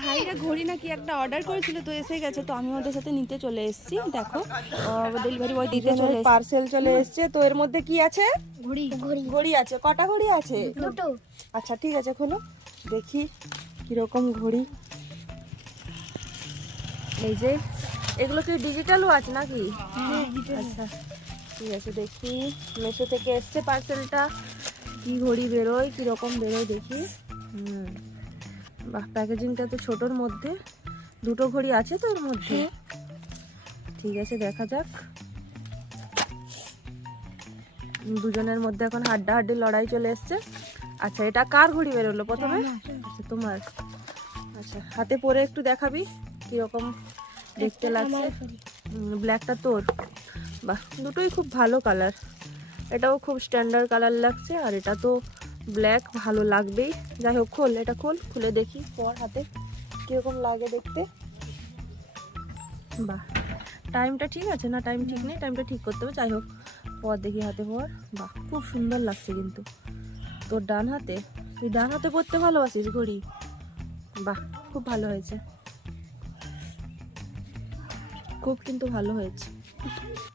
ভাইরা ঘড়ি নাকি একটা অর্ডার করেছিল, তো এসে গেছে, তো আমি ওদের সাথে নিতে চলে এসেছি। দেখো ডেলিভারি বয় দিতে চলে এসেছে, পার্সেল চলে এসেছে। তো এর মধ্যে কি আছে? ঘড়ি ঘড়ি ঘড়ি আছে। কটা ঘড়ি আছে? দুটো। আচ্ছা ঠিক আছে, খোলো দেখি কিরকম ঘড়ি। এই যে এগুলো কি ডিজিটালও আছে নাকি? আচ্ছা ঠিক আছে, দেখি মেশো থেকে এসছে পার্সেলটা, কি ঘড়ি বেরোয়, কিরকম বেরোয় দেখি। বাহ, প্যাকেজিংটা তো ছোটোর মধ্যে, দুটো ঘড়ি আছে তো এর মধ্যে। ঠিক আছে, দেখা যাক। দুজনের মধ্যে এখন হাড্ডাহাড্ডি লড়াই চলে এসছে। আচ্ছা, এটা কার ঘড়ি বেরোলো প্রথমে? আচ্ছা তোমার। আচ্ছা, হাতে পরে একটু দেখাবি কিরকম দেখতে লাগছে। ব্ল্যাকটা তোর। বাহ, দুটোই খুব ভালো কালার। এটাও খুব স্ট্যান্ডার্ড কালার লাগছে, আর এটা তো ব্ল্যাক, ভালো লাগবেই। যাই হোক, খোল, এটা খোল, খুলে দেখি পর হাতে কিরকম লাগে দেখতে। বাহ, টাইমটা ঠিক আছে না? টাইম ঠিক নেই, টাইমটা ঠিক করতে হবে। যাই হোক, পর দেখি হাতে পর। বাহ, খুব সুন্দর লাগছে কিন্তু। তোর ডান হাতে, তুই ডান হাতে পরতে ভালোবাসিস ঘড়ি? বাহ, খুব ভালো হয়েছে, খুব কিন্তু ভালো হয়েছে।